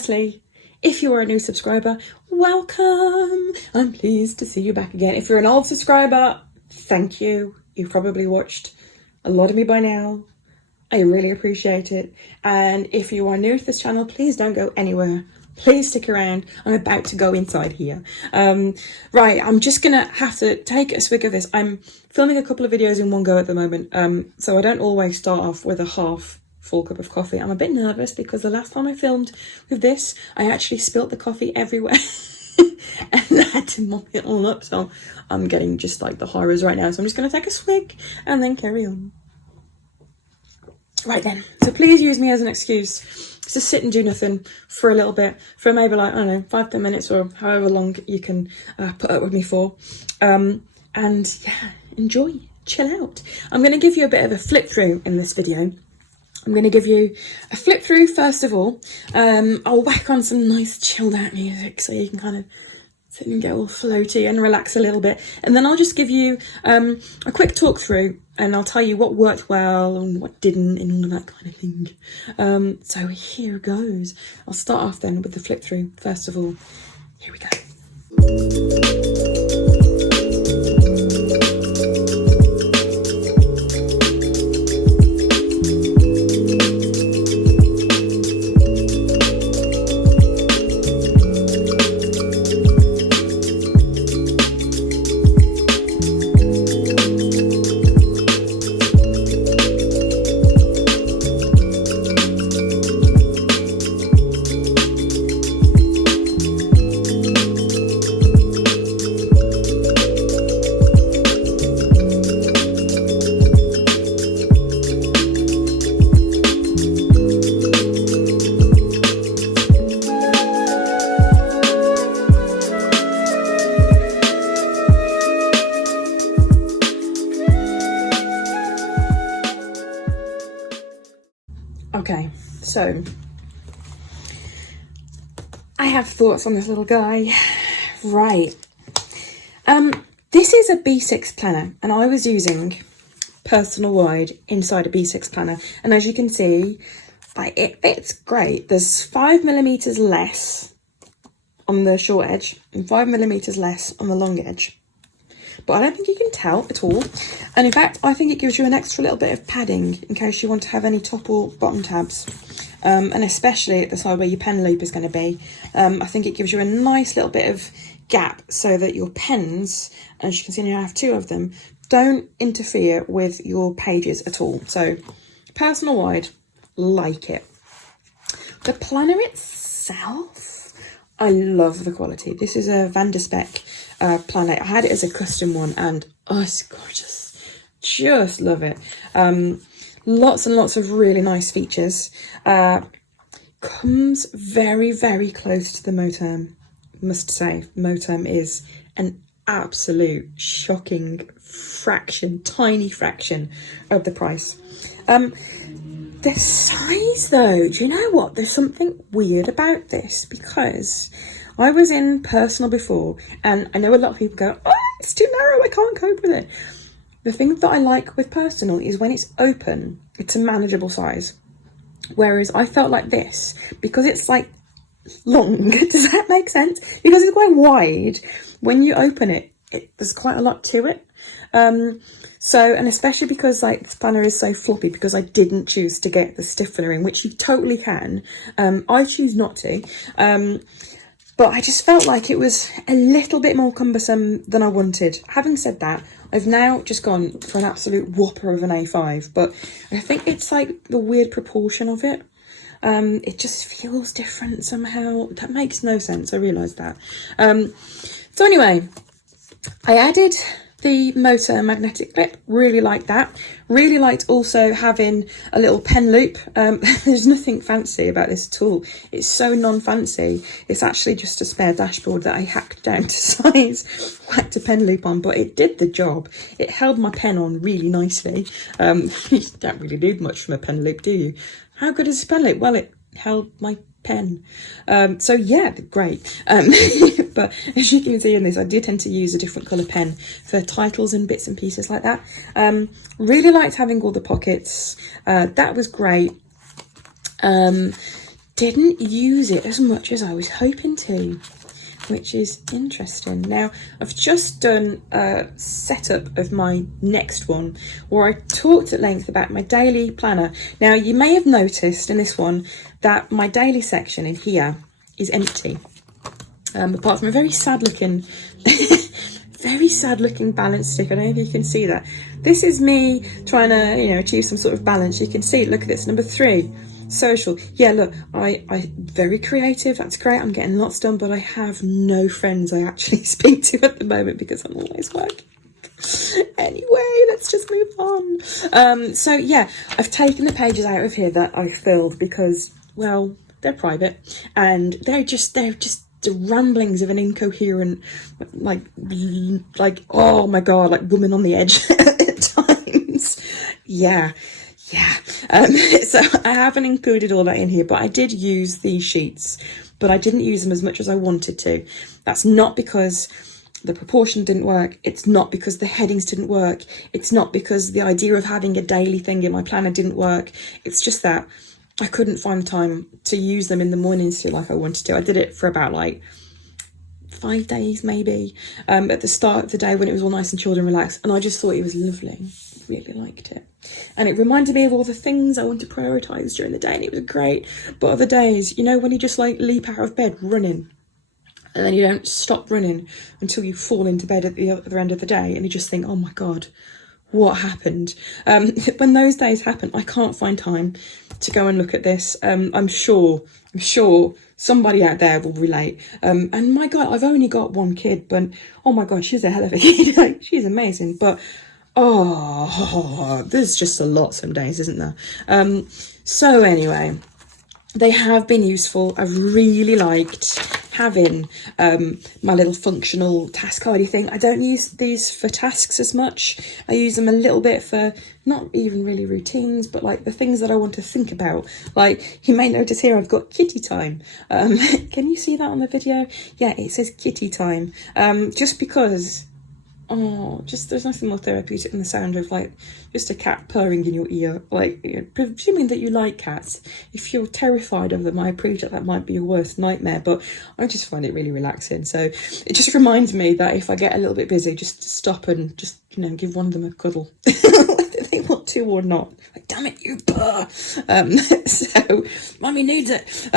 firstly, if you are a new subscriber, welcome. I'm pleased to see you back again. If you're an old subscriber, thank you. You've probably watched a lot of me by now. I really appreciate it. And if you are new to this channel, please don't go anywhere. Please stick around. I'm about to go inside here. Right, I'm just gonna have to take a swig of this. I'm filming a couple of videos in one go at the moment, so I don't always start off with a half full cup of coffee. I'm a bit nervous because the last time I filmed with this, I actually spilt the coffee everywhere. And I had to mop it all up, so I'm getting just like the horrors right now. So I'm just gonna take a swig and then carry on. Right then, so please use me as an excuse to sit and do nothing for a little bit, for maybe like, I don't know, 5-10 minutes or however long you can put up with me for. And yeah, enjoy, chill out. I'm going to give you a bit of a flip through in this video. I'm going to give you a flip through first of all. I'll whack on some nice chilled out music so you can kind of sit and get all floaty and relax a little bit. And then I'll just give you a quick talk through and I'll tell you what worked well and what didn't and all of that kind of thing. So here goes. I'll start off then with the flip through. First of all, here we go. Okay, so I have thoughts on this little guy. Right. This is a B6 planner and I was using personal wide inside a B6 planner. And as you can see, like it fits great. There's 5mm less on the short edge and 5mm less on the long edge. But I don't think you can tell at all. And in fact, I think it gives you an extra little bit of padding in case you want to have any top or bottom tabs. And especially at the side where your pen loop is going to be. I think it gives you a nice little bit of gap so that your pens, as you can see, I have 2 of them, don't interfere with your pages at all. So personal wide, like it. The planner itself, I love the quality. This is a Spek planner. I had it as a custom one and oh, it's gorgeous. Just love it. Lots and lots of really nice features. Comes very, very close to the Moterm, must say. Moterm is an absolute shocking fraction, tiny fraction of the price. The size though, do you know what? There's something weird about this because I was in personal before and I know a lot of people go, oh, it's too narrow, I can't cope with it. The thing that I like with personal is when it's open, it's a manageable size. Whereas I felt like this, because it's like long, does that make sense? Because it's quite wide, when you open it, there's quite a lot to it. So, and especially because like this planner is so floppy, because I didn't choose to get the stiffener in, which you totally can. I choose not to. But I just felt like it was a little bit more cumbersome than I wanted. Having said that, I've now just gone for an absolute whopper of an A5, but I think it's like the weird proportion of it. It just feels different somehow. That makes no sense, I realise that. So anyway, I added the motor magnetic clip, really liked that. Really liked also having a little pen loop. There's nothing fancy about this at all. It's so non-fancy. It's actually just a spare dashboard that I hacked down to size, whacked a pen loop on, but it did the job. It held my pen on really nicely. You don't really need much from a pen loop, do you? How good is a pen loop? Well, it held my pen. So yeah, great. But as you can see in this, I do tend to use a different colour pen for titles and bits and pieces like that. Really liked having all the pockets. That was great. Didn't didn't use it as much as I was hoping to, which is interesting. Now, I've just done a setup of my next one where I talked at length about my daily planner. Now, you may have noticed in this one that my daily section in here is empty, apart from a very sad looking very sad looking balance stick. I don't know if you can see that. This is me trying to, you know, achieve some sort of balance. You can see, look at this, number 3, social. Yeah, look, I very creative, that's great, I'm getting lots done, but I have no friends I actually speak to at the moment because I'm always working. Anyway, let's just move on. So yeah, I've taken the pages out of here that I filled because, well, they're private and they're just the ramblings of an incoherent, like oh my god, like woman on the edge at times. Yeah. So I haven't included all that in here, but I did use these sheets, but I didn't use them as much as I wanted to. That's not because the proportion didn't work. It's not because the headings didn't work. It's not because the idea of having a daily thing in my planner didn't work. It's just that I couldn't find the time to use them in the mornings still like I wanted to. I did it for about like 5 days maybe, at the start of the day when it was all nice and chilled and relaxed, and I just thought it was lovely. Really liked it, and it reminded me of all the things I want to prioritise during the day, and it was great. But other days, you know, when you just like leap out of bed running and then you don't stop running until you fall into bed at the other end of the day and you just think, oh my god, what happened? When those days happen, I can't find time to go and look at this. I'm sure somebody out there will relate. And my god, I've only got one kid, but oh my god, she's a hell of a kid. Like, she's amazing, but there's just a lot some days, isn't there? So anyway, they have been useful. I've really liked having my little functional task cardy thing. I don't use these for tasks as much. I use them a little bit for not even really routines, but like the things that I want to think about. Like, you may notice here I've got kitty time. Can you see that on the video? Yeah, it says kitty time. Just because, there's nothing more therapeutic than the sound of like just a cat purring in your ear. Like, you know, presuming that you like cats. If you're terrified of them, I appreciate that might be your worst nightmare, but I just find it really relaxing. So it just reminds me that if I get a little bit busy, just to stop and just, you know, give one of them a cuddle. Whether they want to or not. Like, damn it, you purr. So mommy needs it.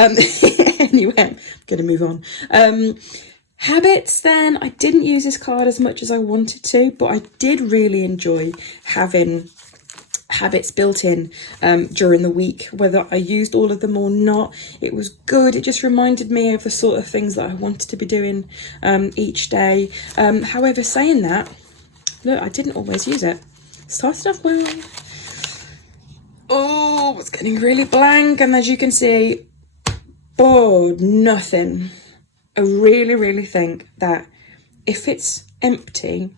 Anyway, I'm gonna move on. Habits then, I didn't use this card as much as I wanted to, but I did really enjoy having habits built in during the week, whether I used all of them or not. It was good. It just reminded me of the sort of things that I wanted to be doing each day. However, saying that, look, I didn't always use it. Started off well. Oh, it's getting really blank, and as you can see, nothing. I really think that if it's empty,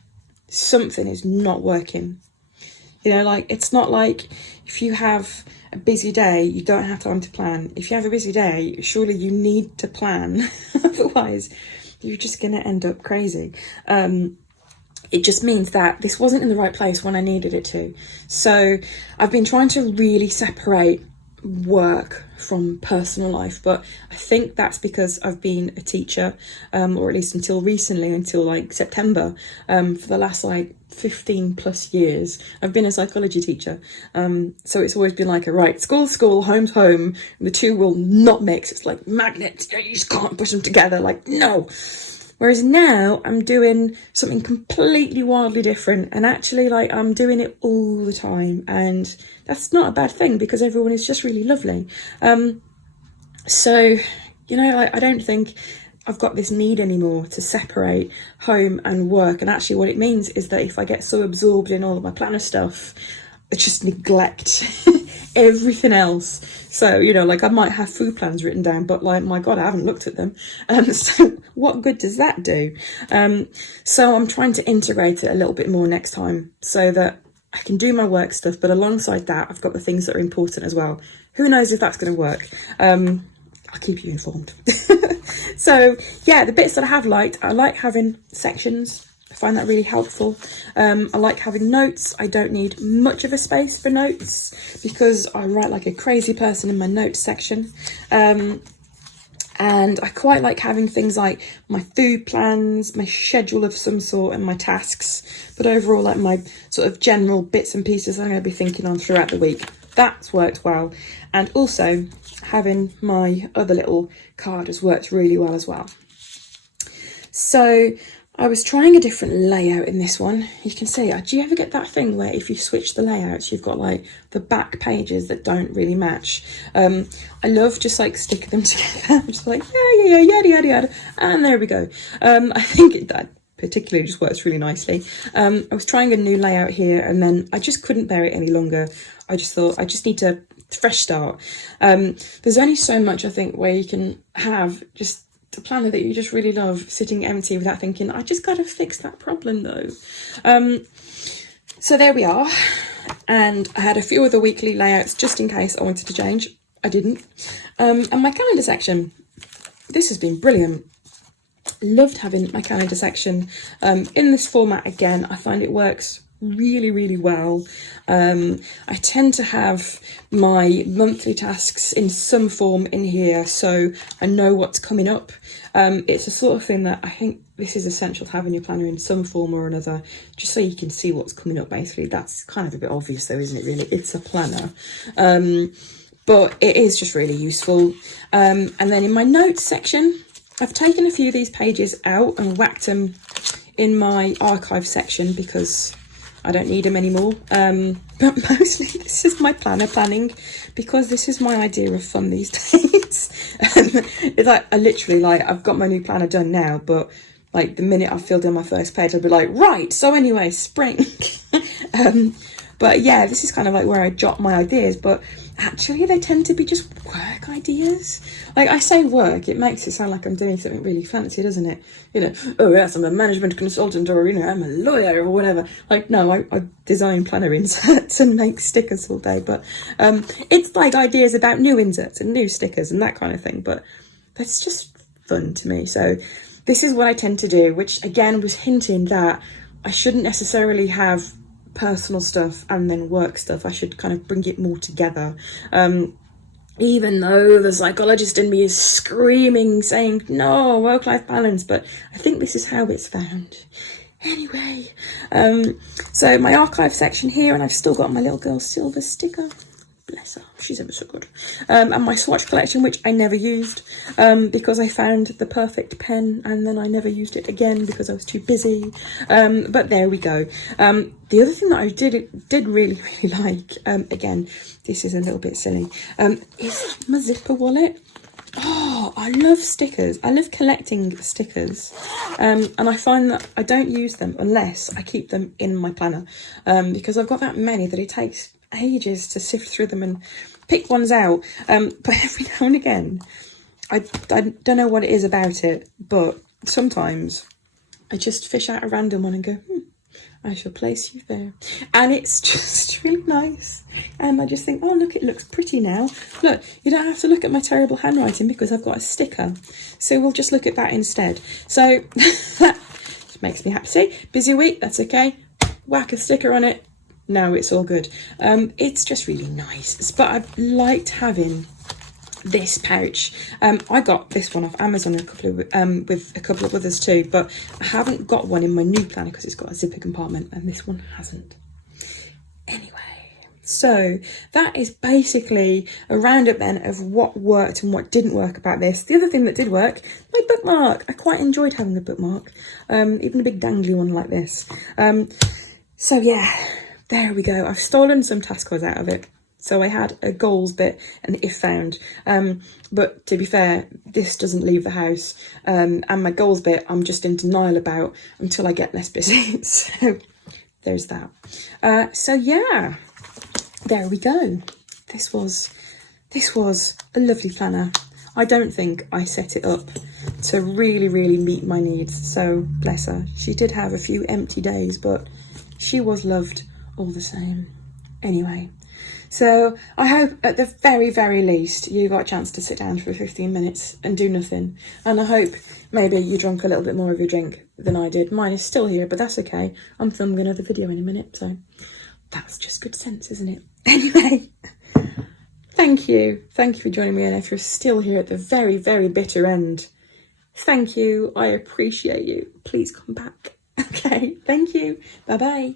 something is not working. You know, like, it's not like if you have a busy day, you don't have time to plan. If you have a busy day, surely you need to plan. Otherwise, you're just going to end up crazy. It just means that this wasn't in the right place when I needed it to. So I've been trying to really separate work from personal life, but I think that's because I've been a teacher, or at least until recently, until like September, for the last like 15 plus years I've been a psychology teacher, so it's always been like, right, school's school, home's home, and the two will not mix. It's like magnets, you just can't push them together, like, no. Whereas now I'm doing something completely wildly different, and actually, like, I'm doing it all the time, and that's not a bad thing because everyone is just really lovely. So, you know, I don't think I've got this need anymore to separate home and work. And actually what it means is that if I get so absorbed in all of my planner stuff, I just neglect everything else. So, you know, like, I might have food plans written down, but like, my God, I haven't looked at them. So what good does that do? So I'm trying to integrate it a little bit more next time so that I can do my work stuff, but alongside that, I've got the things that are important as well. Who knows if that's going to work? I'll keep you informed. So yeah, the bits that I have liked, I like having sections I find that really helpful. I like having notes. I don't need much of a space for notes because I write like a crazy person in my notes section. And I quite like having things like my food plans, my schedule of some sort, and my tasks. But overall, like my sort of general bits and pieces I'm going to be thinking on throughout the week. That's worked well. And also having my other little card has worked really well as well. So I was trying a different layout in this one. You can see, do you ever get that thing where if you switch the layouts, you've got like the back pages that don't really match? I love just like sticking them together. I'm just like, yeah, yada, yada, yada. And there we go. I think that particularly just works really nicely. I was trying a new layout here and then I just couldn't bear it any longer. I just thought I just need to fresh start. There's only so much I think where you can have just a planner that you just really love sitting empty without thinking, I just got to fix that problem though. So there we are. And I had a few other weekly layouts just in case I wanted to change. I didn't. And my calendar section, this has been brilliant. Loved having my calendar section in this format again. I find it works really, really well. I tend to have my monthly tasks in some form in here so I know what's coming up. It's a sort of thing that I think this is essential to have in your planner in some form or another, just so you can see what's coming up basically. That's kind of a bit obvious though, isn't it really? It's a planner. But it is just really useful. And then in my notes section, I've taken a few of these pages out and whacked them in my archive section because I don't need them anymore. But mostly this is my planner planning because this is my idea of fun these days. It's like I literally like I've got my new planner done now, but like the minute I filled in my first page, I'll be like, right, so anyway, spring. But yeah, this is kind of like where I jot my ideas, but actually they tend to be just work ideas. Like I say work, it makes it sound like I'm doing something really fancy, doesn't it? You know, oh yes, I'm a management consultant, or, you know, I'm a lawyer or whatever. Like, no, I design planner inserts and make stickers all day, but it's like ideas about new inserts and new stickers and that kind of thing, but that's just fun to me. So this is what I tend to do, which again was hinting that I shouldn't necessarily have personal stuff and then work stuff. I should kind of bring it more together. Even though the psychologist in me is screaming, saying, no, work-life balance, but I think this is how it's found. Anyway, so my archive section here, and I've still got my little girl silver sticker. Bless her, she's ever so good. And my swatch collection, which I never used because I found the perfect pen and then I never used it again because I was too busy. But there we go. The other thing that I did really, really like, again, this is a little bit silly, is my zipper wallet. Oh, I love stickers. I love collecting stickers. And I find that I don't use them unless I keep them in my planner because I've got that many that it takes ages to sift through them and pick ones out. But every now and again, I don't know what it is about it, but sometimes I just fish out a random one and go, I shall place you there. And it's just really nice. And I just think, oh, look, it looks pretty now. Look, you don't have to look at my terrible handwriting because I've got a sticker. So we'll just look at that instead. So that makes me happy. Busy week, that's okay. Whack a sticker on it. Now it's all good. It's just really nice. But I've liked having this pouch. I got this one off Amazon with a couple of others too, but I haven't got one in my new planner because it's got a zipper compartment and this one hasn't. Anyway, so that is basically a roundup then of what worked and what didn't work about this. The other thing that did work, my bookmark. I quite enjoyed having a bookmark, even a big dangly one like this. So yeah, there we go. I've stolen some task cards out of it. So I had a goals bit and if found, but to be fair, this doesn't leave the house, and my goals bit I'm just in denial about until I get less busy. So there's that. So yeah, there we go. This was a lovely planner. I don't think I set it up to really, really meet my needs. So bless her. She did have a few empty days, but she was loved all the same. Anyway. So I hope at the very, very least you got a chance to sit down for 15 minutes and do nothing. And I hope maybe you drank a little bit more of your drink than I did. Mine is still here, but that's okay. I'm filming another video in a minute, so that's just good sense, isn't it? Anyway, thank you. Thank you for joining me. And if you're still here at the very, very bitter end, thank you. I appreciate you. Please come back. Okay, thank you. Bye-bye.